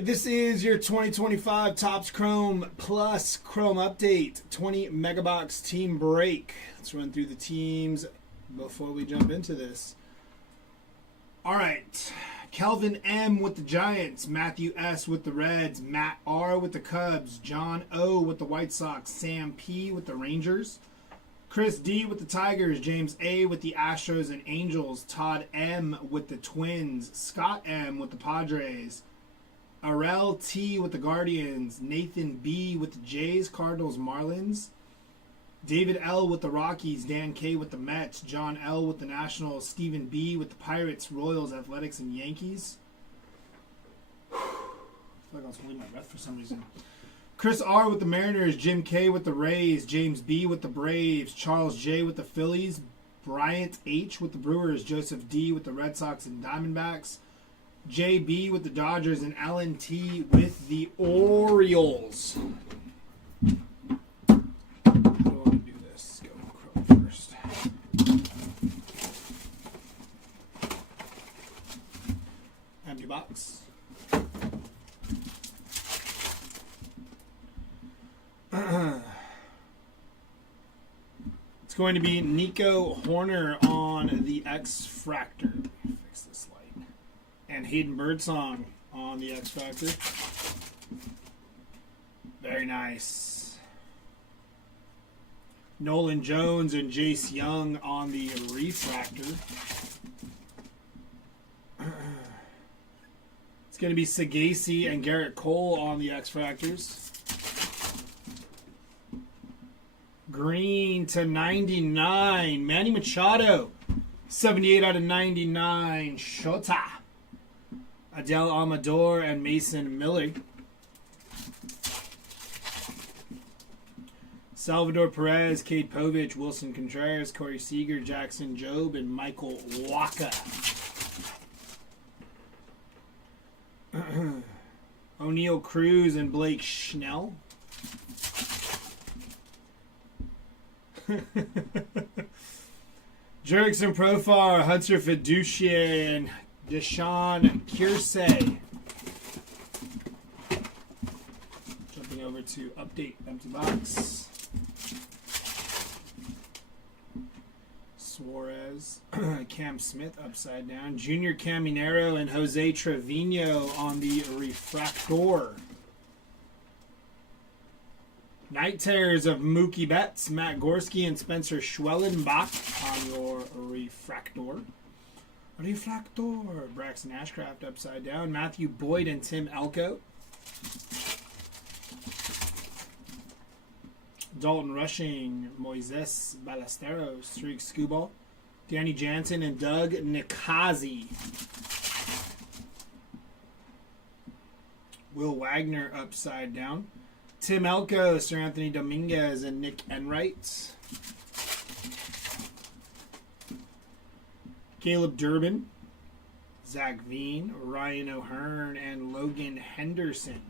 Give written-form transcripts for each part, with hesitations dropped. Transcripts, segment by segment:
right, this is your 2025 Topps Chrome Plus Chrome Update 20 Megabox Team Break. Let's run through the teams before we jump into this. All right, Kelvin M with the Giants, Matthew S with the Reds, Matt R with the Cubs, John O with the White Sox, Sam P with the Rangers, Chris D with the Tigers, James A with the Astros and Angels, Todd M with the Twins, Scott M with the Padres, Arel T with the Guardians, Nathan B with the Jays, Cardinals, Marlins, David L with the Rockies, Dan K with the Mets, John L with the Nationals, Stephen B with the Pirates, Royals, Athletics, and Yankees. I feel like I was holding my breath for some reason. Chris R with the Mariners, Jim K with the Rays, James B with the Braves, Charles J with the Phillies, Bryant H with the Brewers, Joseph D with the Red Sox and Diamondbacks, JB with the Dodgers, and Alan T with the Orioles. I want to do this. Go Chrome first. Empty box. It's going to be Nico Horner on the X-Fractor. Fix this light. And Hayden Birdsong on the X-Factor. Very nice. Nolan Jones and Jace Young on the Refractor. It's going to be Sagasi and Garrett Cole on the X-Fractors. Green to 99, Manny Machado. 78 out of 99, Shota. Adele Amador and Mason Miller. Salvador Perez, Cade Povich, Wilson Contreras, Corey Seager, Jackson Jobe, and Michael Waka. O'Neal Cruz and Blake Schnell. Jurickson Profar, Hudson Fiducia, and Deshaun Kiersey. Jumping over to update empty box. Suarez, Cam Smith upside down, Junior Caminero and Jose Trevino on the Refractor. Night Terrors of Mookie Betts, Matt Gorski, and Spencer Schwellenbach on your Refractor. Braxton Ashcraft upside down, Matthew Boyd and Tim Elko. Dalton Rushing, Moises Ballesteros, Streak Skubal, Danny Jansen, and Doug Nikazi. Will Wagner upside down. Tim Elko, Sir Anthony Dominguez, and Nick Enright. Caleb Durbin, Zach Veen, Ryan O'Hearn, and Logan Henderson.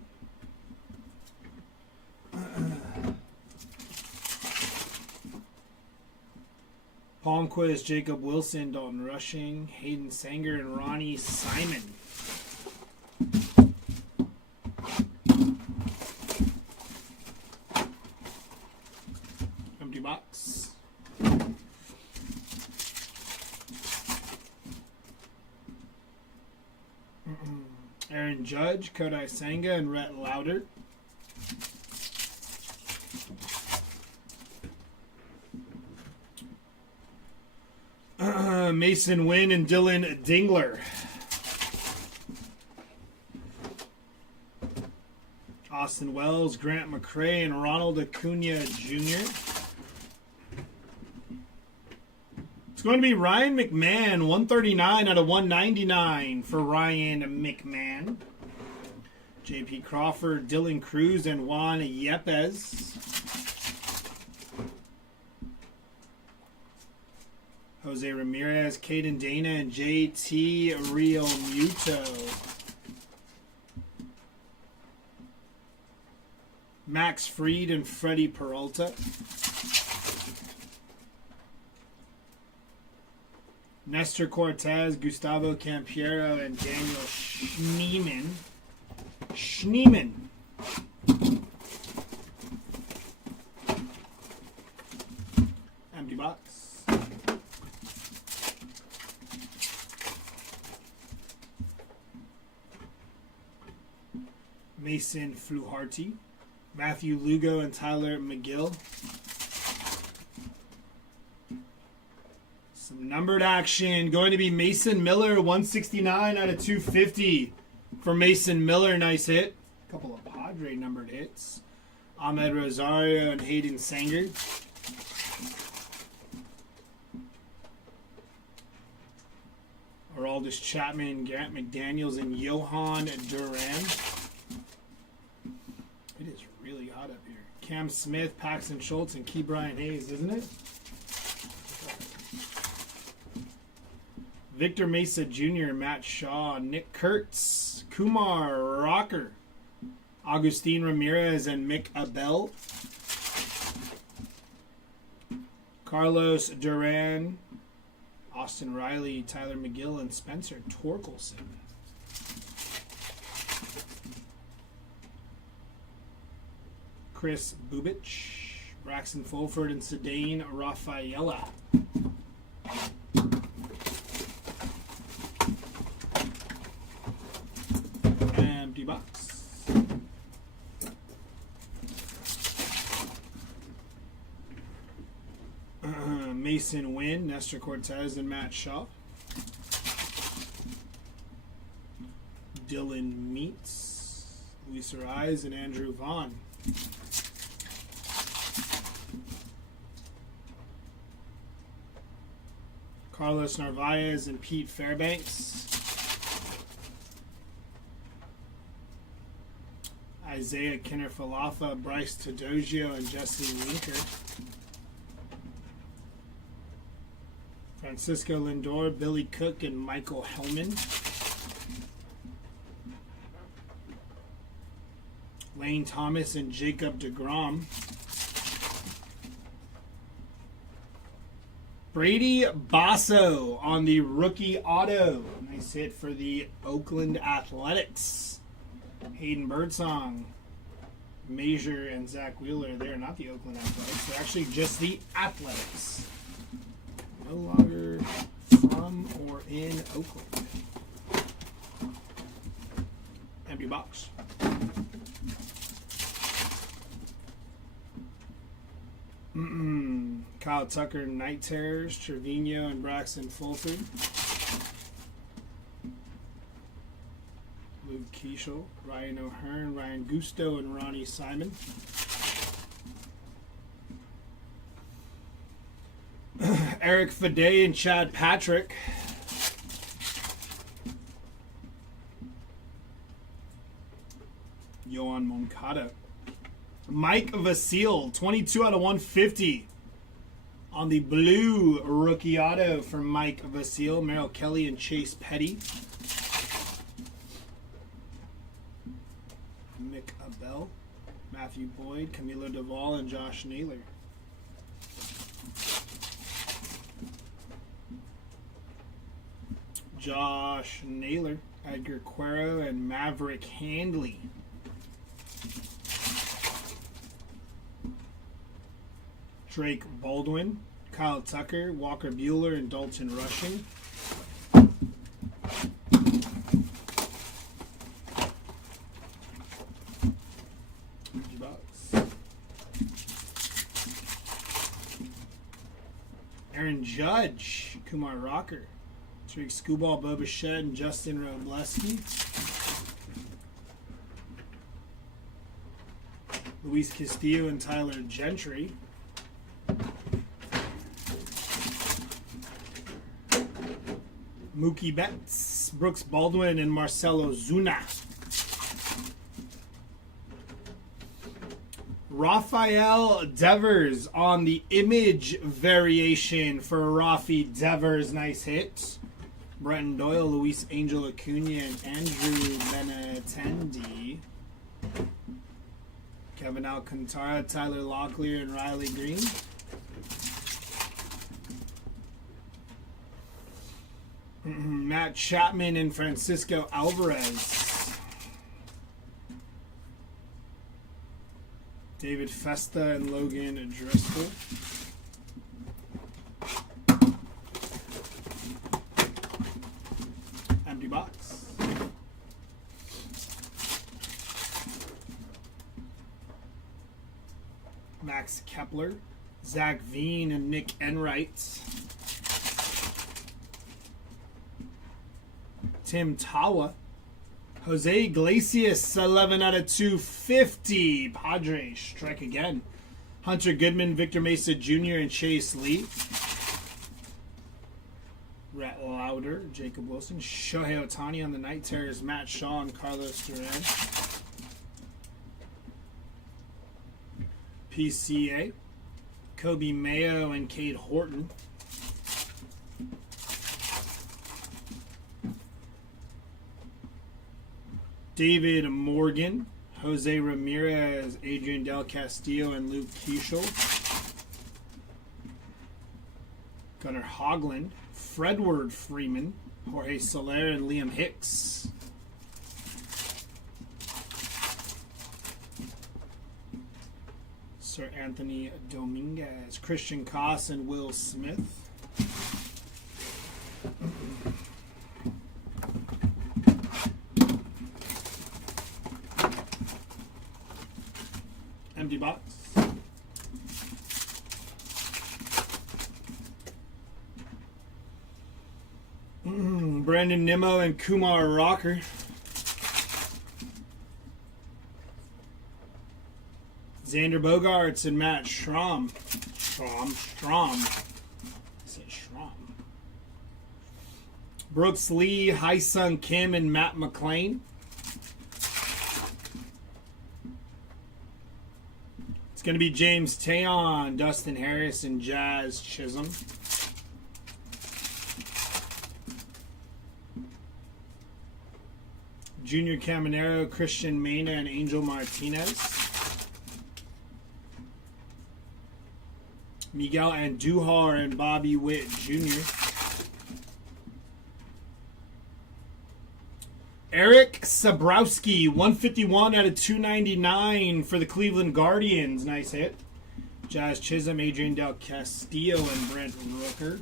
Palmquist, Jacob Wilson, Dalton Rushing, Hayden Sanger, and Ronnie Simon. Empty box. Aaron Judge, Kodai Senga, and Rhett Lauder. Mason Wynn and Dylan Dingler. Austin Wells, Grant McCray, and Ronald Acuna Jr. It's going to be Ryan McMahon, 139 out of 199 for Ryan McMahon. J.P. Crawford, Dylan Cruz, and Juan Yepes. Jose Ramirez, Caden Dana, and J.T. Real Muto. Max Fried and Freddie Peralta. Nestor Cortez, Gustavo Campiero, and Daniel Schneeman. Schneeman. Empty box. Mason Fluharty. Matthew Lugo and Tyler McGill. Some numbered action. Going to be Mason Miller, 169 out of 250 for Mason Miller. Nice hit. A couple of Padre numbered hits. Ahmed Rosario and Hayden Sanger. Aroldis Chapman, Garrett McDaniels, and Johan Duran. It is really hot up here. Cam Smith, Paxton Schultz, and Key Brian Hayes, isn't it? Victor Mesa Jr., Matt Shaw, Nick Kurtz, Kumar Rocker, Agustin Ramirez, and Mick Abel. Carlos Duran, Austin Riley, Tyler McGill, and Spencer Torkelson. Chris Bubich, Braxton Fulford, and Sedane Rafaela. Empty box. Mason Wynn, Nestor Cortez, and Matt Shaw. Dylan Meets, Luis Ariz, and Andrew Vaughn. Carlos Narvaez and Pete Fairbanks. Isaiah Kinner-Falafa, Bryce Tadogio, and Jesse Winker. Francisco Lindor, Billy Cook, and Michael Hellman. Lane Thomas and Jacob deGrom. Brady Basso on the rookie auto. Nice hit for the Oakland Athletics. Hayden Birdsong, Major, and Zach Wheeler. They're not the Oakland Athletics. They're actually just the Athletics. No longer from or in Oakland. Empty box. Kyle Tucker, Night Terrors, Trevino, and Braxton Fulford. Luke Keishel, Ryan O'Hearn, Ryan Gusto, and Ronnie Simon. Eric Fade and Chad Patrick. Yohan Moncada. Mike Vasile, 22 out of 150 on the blue rookie auto for Mike Vasile. Merrill Kelly and Chase Petty. Mick Abel, Matthew Boyd, Camilo Duvall, and Josh Naylor. Josh Naylor, Edgar Cuero, and Maverick Handley. Drake Baldwin, Kyle Tucker, Walker Buehler, and Dalton Rushing. Aaron Judge, Kumar Rocker, Tariq Skubal, Bo Bichette, and Justin Robleski. Luis Castillo and Tyler Gentry. Mookie Betts, Brooks Baldwin, and Marcelo Zuna. Rafael Devers on the image variation for Rafi Devers. Nice hit. Brenton Doyle, Luis Angel Acuna, and Andrew Benintendi. Kevin Alcantara, Tyler Locklear, and Riley Green. Matt Chapman and Francisco Alvarez. David Festa and Logan Driscoll. Empty box. Max Kepler, Zach Veen, and Nick Enright. Tim Tawa, Jose Iglesias, 11 out of 250. Padres, strike again. Hunter Goodman, Victor Mesa Jr., and Chase Lee. Rhett Lauder, Jacob Wilson. Shohei Ohtani on the Night Terrors, Matt Shaw, and Carlos Duran. PCA, Kobe Mayo, and Cade Horton. David Morgan, Jose Ramirez, Adrian Del Castillo, and Luke Keeschel. Gunnar Hoglund, Fredward Freeman, Jorge Soler, and Liam Hicks. Sir Anthony Dominguez, Christian Koss, and Will Smith. Empty box. Brandon Nimmo and Kumar Rocker. Xander Bogaerts and Matt Strom. I said Strom. Brooks Lee, Hyesung Kim, and Matt McClain. It's going to be James Taillon, Dustin Harris, and Jazz Chisholm. Junior Caminero, Christian Mena, and Angel Martinez. Miguel Andujar and Bobby Witt Jr. Eric Sabrowski, 151 out of 299 for the Cleveland Guardians. Nice hit. Jazz Chisholm, Adrian Del Castillo, and Brent Rooker.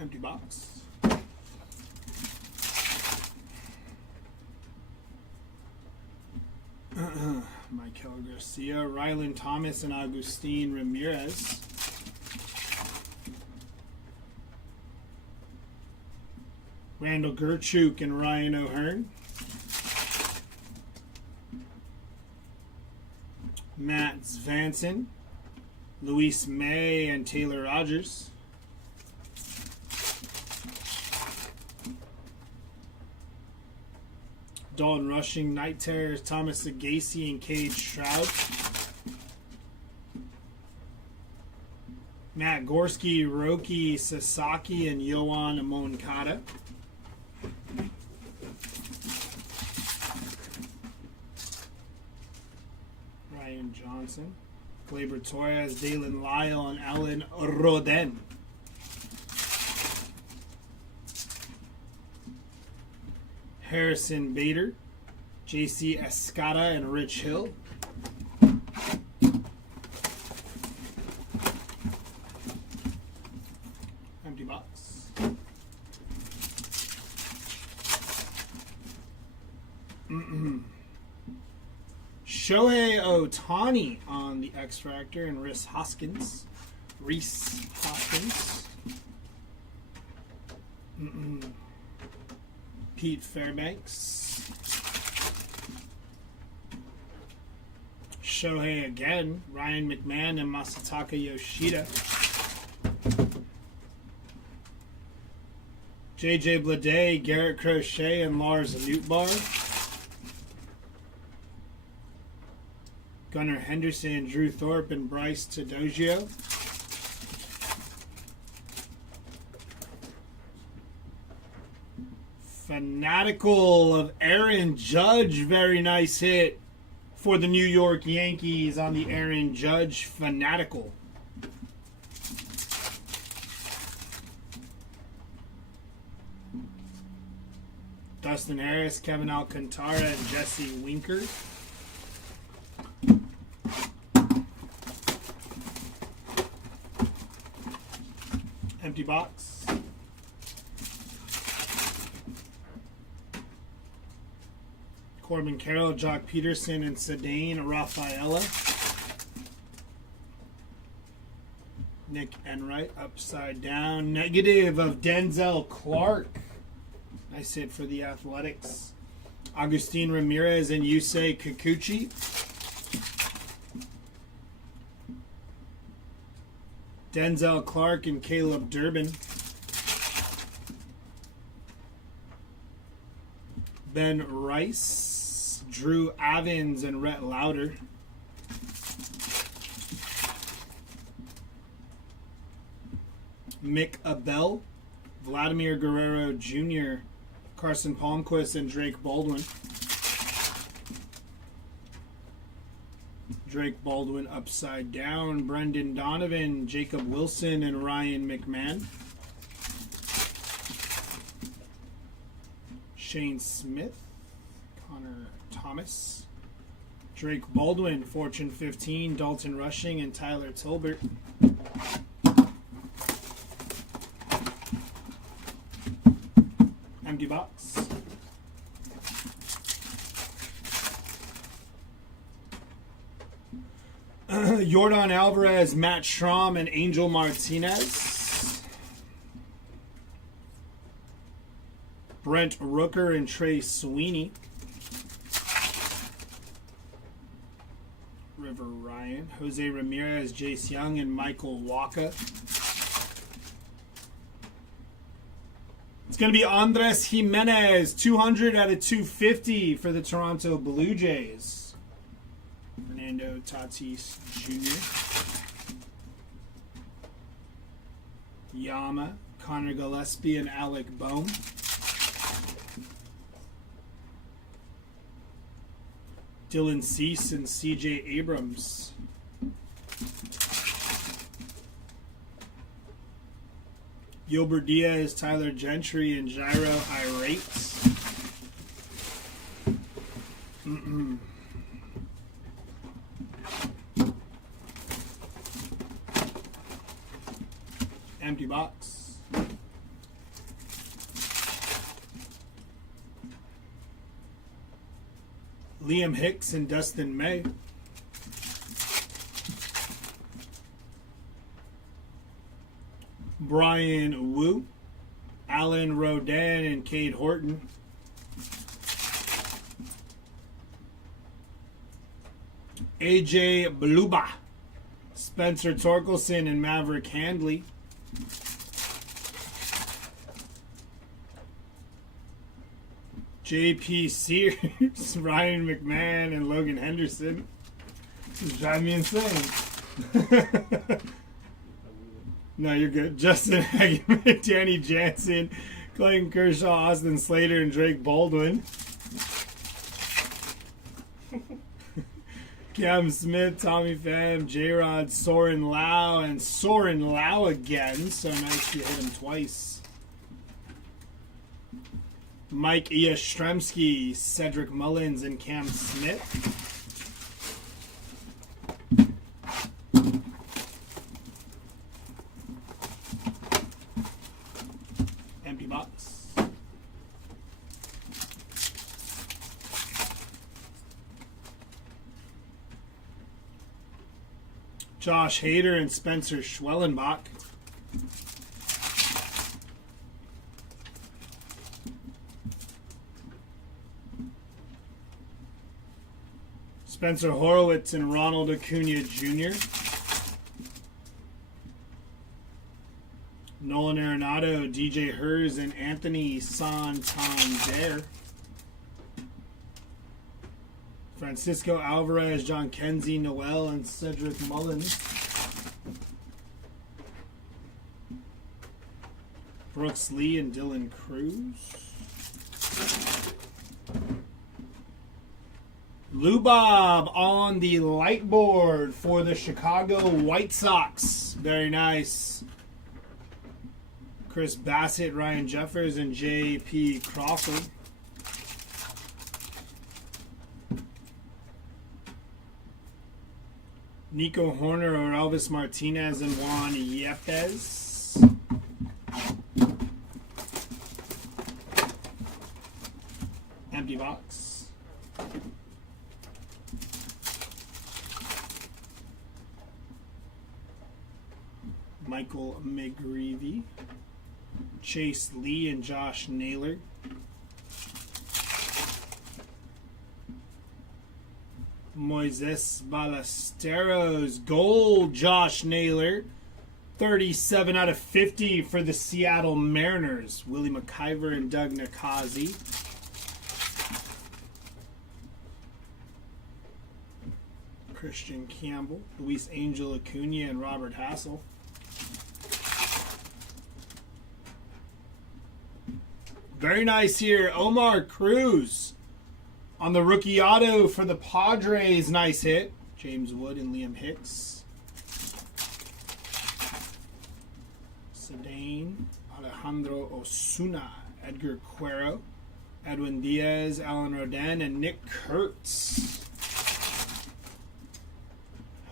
Empty box. Michael Garcia, Rylan Thomas, and Agustin Ramirez. Randall Gerchuk and Ryan O'Hearn. Matt Svanson, Luis May, and Taylor Rogers. Dalton Rushing, Night Terrors, Thomas Sagasi, and Cade Stroud. Matt Gorski, Roki Sasaki, and Yoan Moncada. Ryan Johnson, Gleyber Torres, Dalen Lyle, and Alan Roden. Harrison Bader, JC Escada, and Rich Hill. Empty box. Shohei Ohtani on the X Factor, and Reese Hoskins. Pete Fairbanks. Shohei again, Ryan McMahon, and Masataka Yoshida. JJ Bleday, Garrett Crochet, and Lars Nootbaar. Gunnar Henderson, Drew Thorpe, and Bryce Tadogio. Fanatical of Aaron Judge. Very nice hit for the New York Yankees on the Aaron Judge Fanatical. Dustin Harris, Kevin Alcantara, and Jesse Winker. Empty box. Corbin Carroll, Jock Peterson, and Sedane Rafaela. Nick Enright, upside down. Negative of Denzel Clark. Nice hit for the Athletics. Agustin Ramirez and Yusei Kikuchi. Denzel Clark and Caleb Durbin. Ben Rice, Drew Evans, and Rhett Lauder. Mick Abel, Vladimir Guerrero Jr., Carson Palmquist, and Drake Baldwin. Drake Baldwin upside down. Brendan Donovan, Jacob Wilson, and Ryan McMahon. Shane Smith, Connor Thomas. Drake Baldwin, Fortune 15, Dalton Rushing, and Tyler Tilbert. Empty box. Yordan Alvarez, Matt Schramm, and Angel Martinez. Brent Rooker and Trey Sweeney. River Ryan, Jose Ramirez, Jace Young, and Michael Walker. It's going to be Andres Jimenez, 200 out of 250 for the Toronto Blue Jays. Fernando Tatis Jr. Yama, Connor Gillespie, and Alec Bohm. Dylan Cease and CJ Abrams. Gilbert Diaz, Tyler Gentry, and Gyro Irate. Empty box. Liam Hicks and Dustin May. Brian Wu, Alan Rodin, and Cade Horton. AJ Bluba, Spencer Torkelson, and Maverick Handley. JP Sears, Ryan McMahon, and Logan Henderson. This is driving me insane. No, you're good. Justin Hageman, Danny Jansen, Clayton Kershaw, Austin Slater, and Drake Baldwin. Cam Smith, Tommy Pham, J-Rod, Soren Lau, and Soren Lau again. So nice you hit him twice. Mike Yastrzemski, Cedric Mullins, and Cam Smith. Empty box. Josh Hader and Spencer Schwellenbach. Spencer Horowitz and Ronald Acuna Jr. Nolan Arenado, DJ Hers, and Anthony Santander. Francisco Alvarez, John Kenzie, Noel, and Cedric Mullins. Brooks Lee and Dylan Cruz. Lou Bob on the light board for the Chicago White Sox. Very nice. Chris Bassett, Ryan Jeffers, and J.P. Crawford. Nico Horner or Elvis Martinez and Juan Yepes. Empty box. Michael McGreevy. Chase Lee and Josh Naylor. Moises Ballesteros. Gold Josh Naylor. 37 out of 50 for the Seattle Mariners. Willie McIver and Doug Nakazi. Christian Campbell. Luis Angel Acuna and Robert Hassel. Very nice here. Omar Cruz on the rookie auto for the Padres. Nice hit. James Wood and Liam Hicks. Sedane, Alejandro Osuna, Edgar Cuero, Edwin Diaz, Alan Rodin, and Nick Kurtz.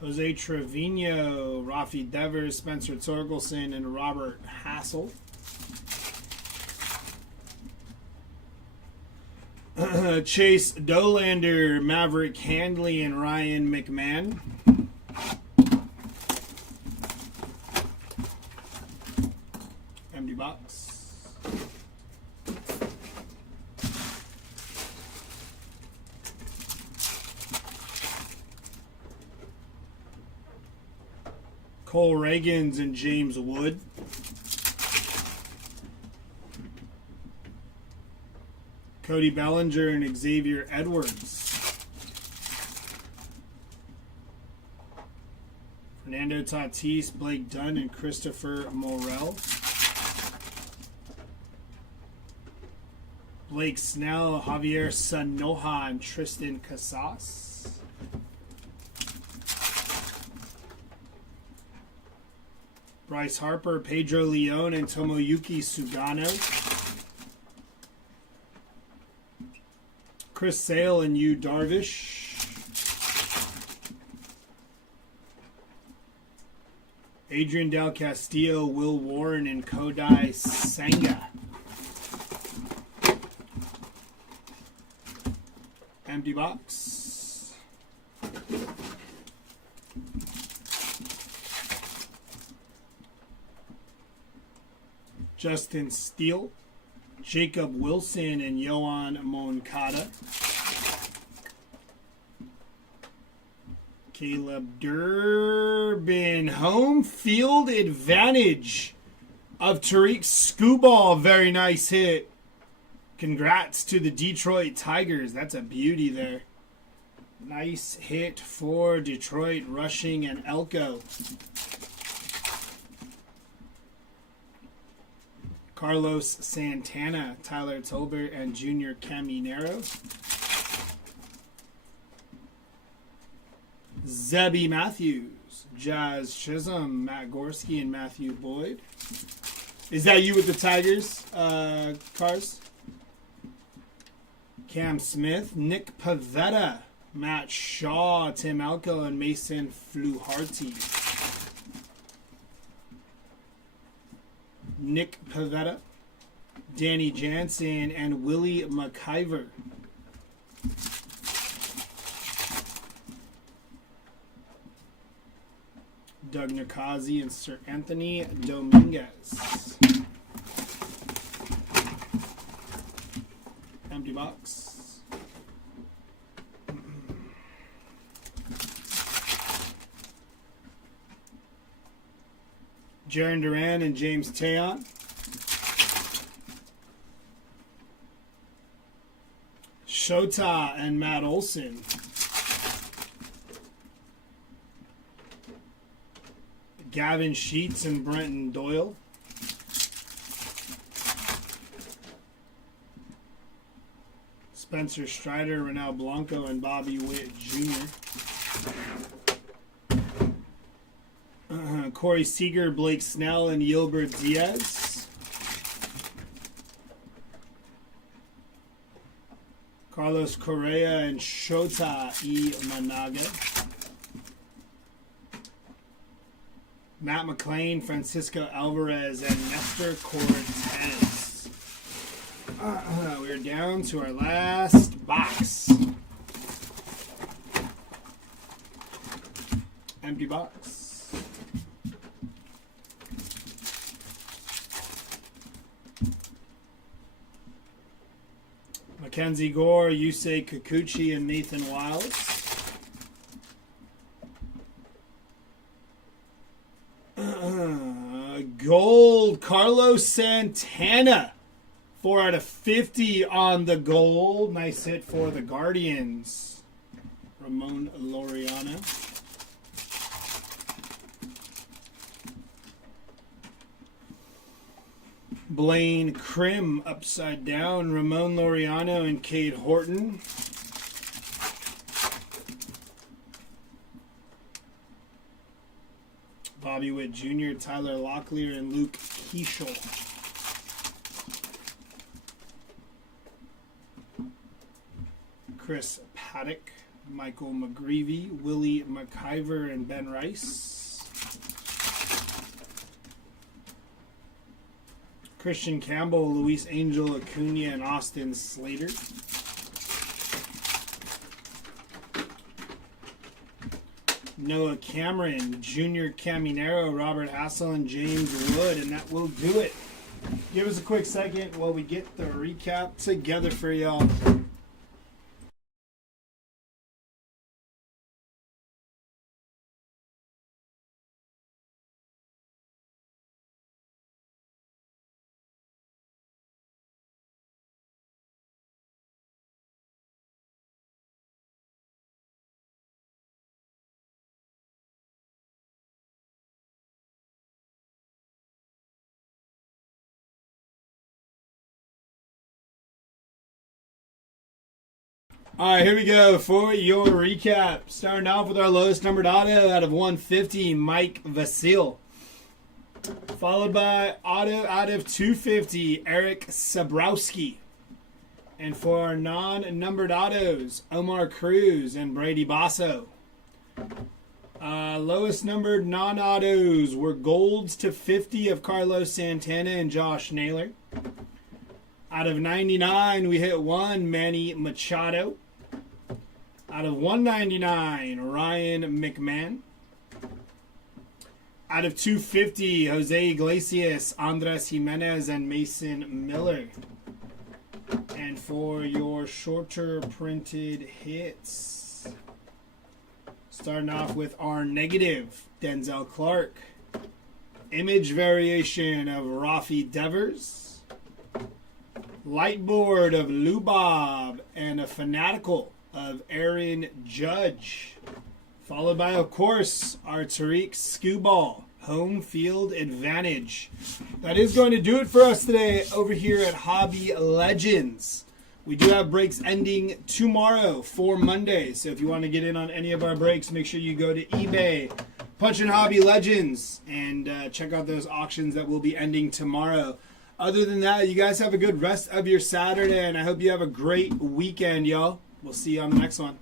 Jose Trevino, Rafi Devers, Spencer Torkelson, and Robert Hassel. Chase Dolander, Maverick Handley, and Ryan McMahon. Empty box. Cole Reagans and James Wood. Cody Bellinger and Xavier Edwards. Fernando Tatis, Blake Dunn, and Christopher Morel. Blake Snell, Javier Sanoja, and Tristan Casas. Bryce Harper, Pedro Leon, and Tomoyuki Sugano. Chris Sale and Yu Darvish. Adrian Del Castillo, Will Warren, and Kodai Senga. Empty box. Justin Steele, Jacob Wilson, and Yohan Moncada. Caleb Durbin, home field advantage of Tariq Skubal. Very nice hit. Congrats to the Detroit Tigers. That's a beauty there. Nice hit for Detroit, Rushing and Elko. Carlos Santana, Tyler Tolbert, and Junior Caminero. Zebby Matthews, Jazz Chisholm, Matt Gorski, and Matthew Boyd. Is that you with the Tigers, Cars? Cam Smith, Nick Pavetta, Matt Shaw, Tim Elko, and Mason Fluharty. Nick Pavetta, Danny Jansen, and Willie McIver. Doug Nakazi and Sir Anthony Dominguez. Empty box. Jarren Duran and James Taillon. Shota and Matt Olson. Gavin Sheets and Brenton Doyle. Spencer Strider, Ronel Blanco, and Bobby Witt Jr. Corey Seager, Blake Snell, and Gilbert Diaz. Carlos Correa and Shota E. Managa. Matt McClain, Francisco Alvarez, and Nestor Cortez. We're down to our last box. Empty box. Mackenzie Gore, Yusei Kikuchi, and Nathan Wiles. Gold, Carlos Santana. 4 out of 50 on the gold. Nice hit for the Guardians. Ramon Laureano. Blaine Krim, upside down. Ramon Laureano and Cade Horton. Bobby Witt Jr., Tyler Locklear, and Luke Keeschel. Chris Paddock, Michael McGreevy, Willie McIver, and Ben Rice. Christian Campbell, Luis Angel, Acuna, and Austin Slater. Noah Cameron, Junior Caminero, Robert Hassel, and James Wood, and that will do it. Give us a quick second while we get the recap together for y'all. All right, here we go for your recap. Starting off with our lowest numbered auto out of 150, Mike Vasil. Followed by auto out of 250, Eric Sabrowski. And for our non-numbered autos, Omar Cruz and Brady Basso. Lowest numbered non-autos were golds to 50 of Carlos Santana and Josh Naylor. Out of 99, we hit 1, Manny Machado. Out of 199, Ryan McMahon. Out of 250, Jose Iglesias, Andres Jimenez, and Mason Miller. And for your shorter printed hits, starting off with our negative, Denzel Clark. Image variation of Rafi Devers. Light board of Lubob and a fanatical of Aaron Judge. Followed by, of course, our Tariq Skubal, home field advantage. That is going to do it for us today over here at Hobby Legends. We do have breaks ending tomorrow for Monday. So if you want to get in on any of our breaks, make sure you go to eBay, punch in Hobby Legends, and check out those auctions that will be ending tomorrow. Other than that, you guys have a good rest of your Saturday, and I hope you have a great weekend, y'all. We'll see you on the next one.